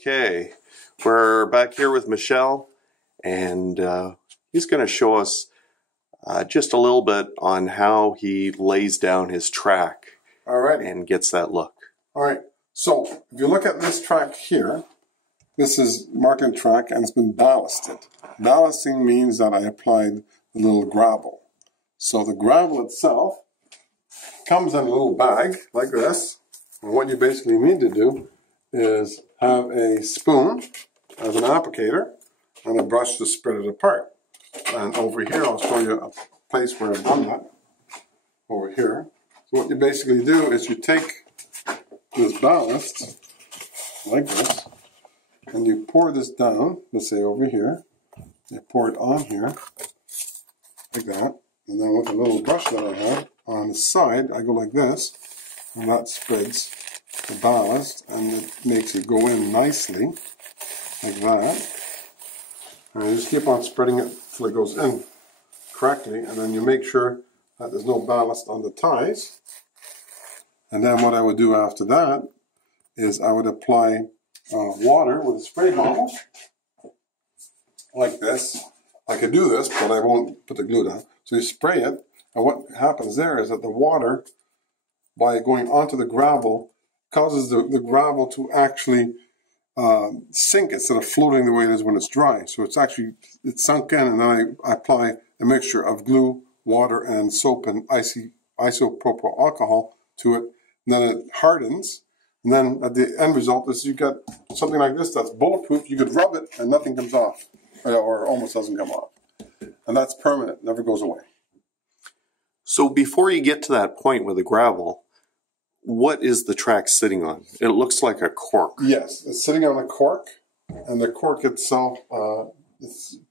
Okay, we're back here with Michel, and he's going to show us just a little bit on how he lays down his track. Alrighty. And gets that look. All right, so if you look at this track here, this is marking track and it's been ballasted. Ballasting means that I applied a little gravel. So the gravel itself comes in a little bag like this. And what you basically need to do is have a spoon as an applicator and a brush to spread it apart. And over here, I'll show you a place where I've done that. Over here. So what you basically do is you take this ballast like this and you pour this down, let's say over here. You pour it on here like that. And then with a little brush that I have on the side, I go like this, and that spreads the ballast and it makes it go in nicely like that. And you just keep on spreading it till it goes in correctly, and then you make sure that there's no ballast on the ties. And then what I would do after that is I would apply water with a spray bottle like this. I could do this, but I won't put the glue down. So you spray it, and what happens there is that the water, by going onto the gravel, causes the gravel to actually sink instead of floating the way it is when it's dry. So it's sunk in, and then I apply a mixture of glue, water, and soap and isopropyl alcohol to it. And then it hardens. And then at the end result is you get something like this that's bulletproof. You could rub it and nothing comes off, or almost doesn't come off. And that's permanent, never goes away. So before you get to that point with the gravel, what is the track sitting on? It looks like a cork. Yes, it's sitting on a cork, and the cork itself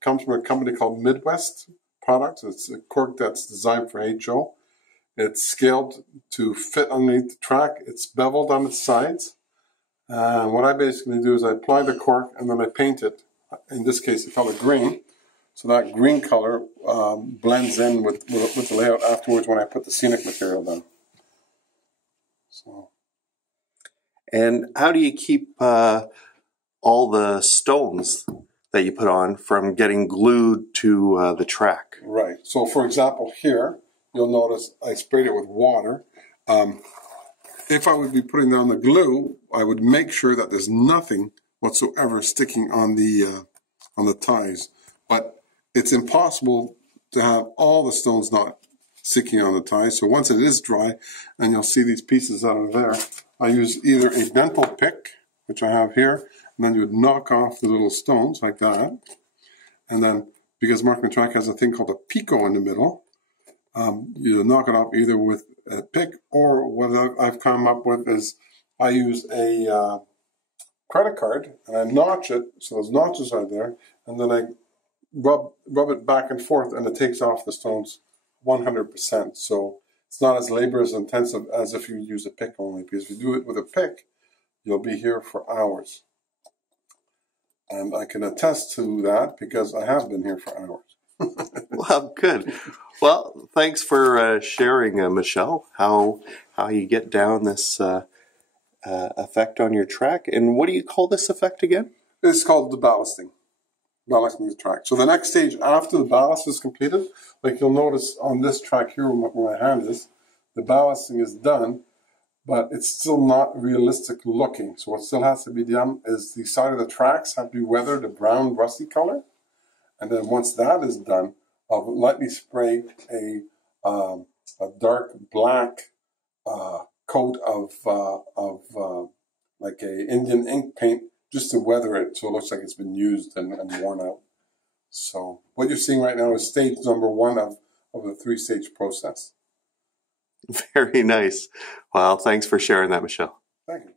comes from a company called Midwest Products. It's a cork that's designed for HO. It's scaled to fit underneath the track. It's beveled on its sides. And what I basically do is I apply the cork and then I paint it. In this case, the color green. So that green color blends in with the layout afterwards when I put the scenic material down. So. And how do you keep all the stones that you put on from getting glued to the track? Right. So for example, here, you'll notice I sprayed it with water. If I would be putting down the glue, I would make sure that there's nothing whatsoever sticking on the ties. But it's impossible to have all the stones not sticking on the ties. So once it is dry, and you'll see these pieces that are there, I use either a dental pick, which I have here, and then you would knock off the little stones like that. And then, because Markman Track has a thing called a pico in the middle, you knock it off either with a pick, or what I've come up with is I use a credit card and I notch it, so those notches are there, and then I rub it back and forth, and it takes off the stones 100%. So it's not as labor intensive as if you use a pick only, because if you do it with a pick, you'll be here for hours. And I can attest to that because I have been here for hours. Well, good. Well, thanks for sharing, Michel, how you get down this effect on your track. And what do you call this effect again? It's called the ballasting. Ballasting the track. So the next stage after the ballast is completed, like you'll notice on this track here where my hand is, the ballasting is done, but it's still not realistic looking. So what still has to be done is the side of the tracks have to be weathered a brown rusty color. And then once that is done, I'll lightly spray a dark black coat of like a Indian ink paint, just to weather it so it looks like it's been used and worn out. So what you're seeing right now is stage number 1 of the 3-stage process. Very nice. Well, thanks for sharing that, Michel. Thank you.